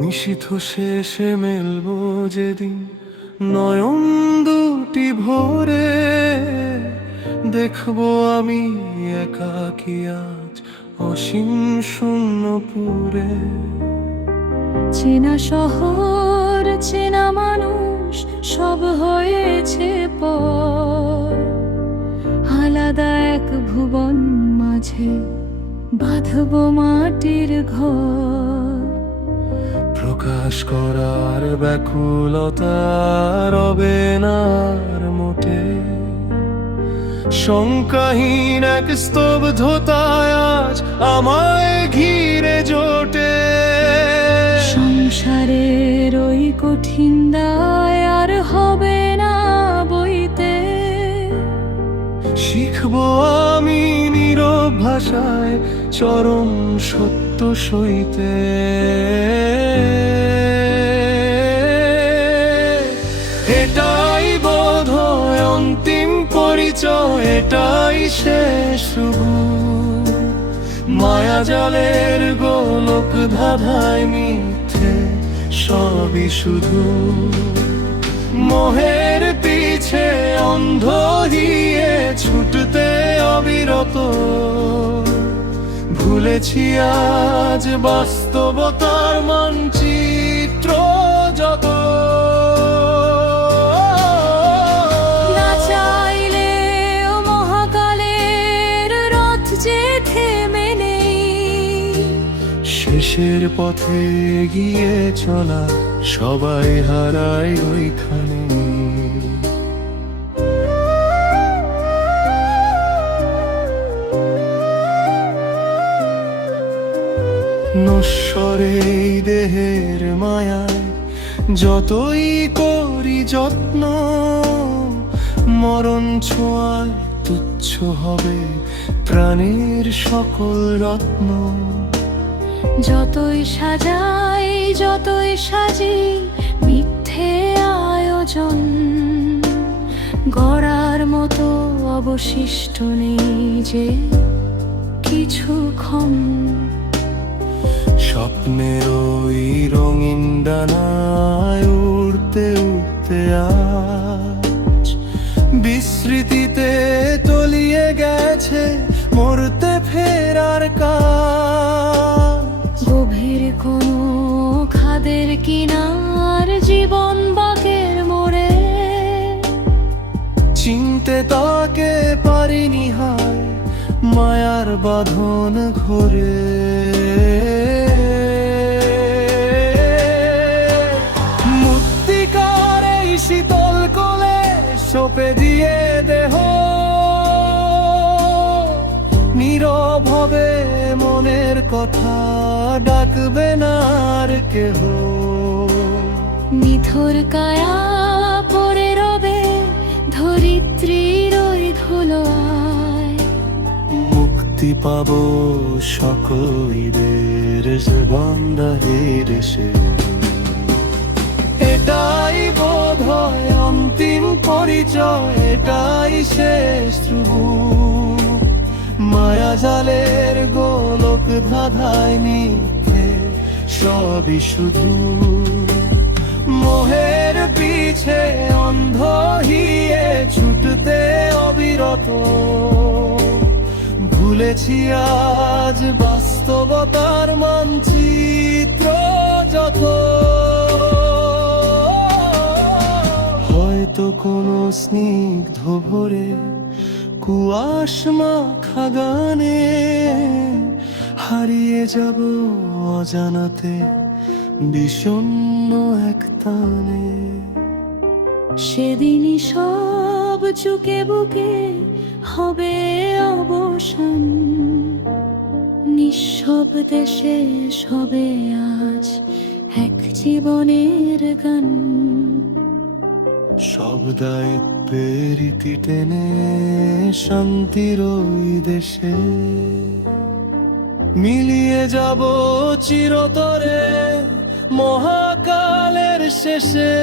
নিশীথ শেষে মেলবো যেদিন নয়ন দুটি ভরে, দেখবো আমি একাকী আজ অসীম শূন্যপুরে। চেনা শহর চেনা মানুষ সব হয়েছে পর, আলাদা এক ভুবন মাঝে বাঁধবো মাটির ঘর। প্রকাশ করার ব্যাকুলতা রবে না আর মোটে, শঙ্কাহীন এক স্তব্ধতায় আজ আমায় ঘিরে জোটে। সংসারের ওই কঠিন দায় আর হবে না বইতে, শিখবো আমি নীরব ভাষায় চরম সত্য সইতে। এটাই বোধহয় অন্তিম পরিচয়, এটাই শেষ শুরু। মায়াজালের গোলক ধাঁধায় মিথ্যে সবই শুধু। মোহের পিছে অন্ধ দিয়ে ছুটতে অবিরত, ভুলেছি আজ বাস্তবতার মানচিত্র যত। না চাইলেও মহাকালের রথ যে থেমে নেই, শেষের পথে গিয়ে চলা সবাই হারায় ওইখানে। নশ্বর এই দেহের মায়ায় যতই করি যত্ন, মরণ ছোঁয়ায় তুচ্ছ হবে প্রাণের সকল রত্ন। যতই সাজাই যতই সাজি মিথ্যে আয়োজন, গড়ার মতো অবশিষ্ট নেই যে কিছুক্ষণ। স্বপ্নের ওই রঙিন ডানায় উড়তে উড়তে আজ বিস্মৃতিতে তলিয়ে গেছে মরতে ফেরার কাজ। গভীর কোনো খাদের কিনার জীবন বাকের মোড়ে, চিনতে তাকে পারিনি হায় মায়ার বাঁধন ঘরে। মূর্তিকার এই শীতল কোলে সঁপে দিয়ে দেহ, নীরব হবে মনের কথা ডাকবে না আর কেহ। নিথর কায়া পড়ে রবে ধরিত্রীর ওই ধুলোয়, মুক্তি পাবো সকল ঈদের বন্দাহের সে। এটাই বোধহয় অন্তিম পরিচয়, এটাই শেষ শুরু। মায়াজালের গোলক ধাঁধায় মিথ্যে সবই শুধু। মোহের পিছে অন্ধ হয়ে ছুটতে অবিরত, ভুলেছি আজ বাস্তবতার মানচিত্র যত। হয়তো কোনো স্নিগ্ধ ভোরে কুয়াশ মাখা গানে হারিয়ে যাব অজানাতে বিষণ্ণ এক তানে। সেদিনই সব চুকে বুকে হবে অবসান, নিঃশব্দে শেষ হবে আজ এক জীবনের গান। সব দায়িত্বের ইতি টেনে শান্তির ওই দেশে মিলিয়ে যাব চিরতরে মহাকালের শেষে।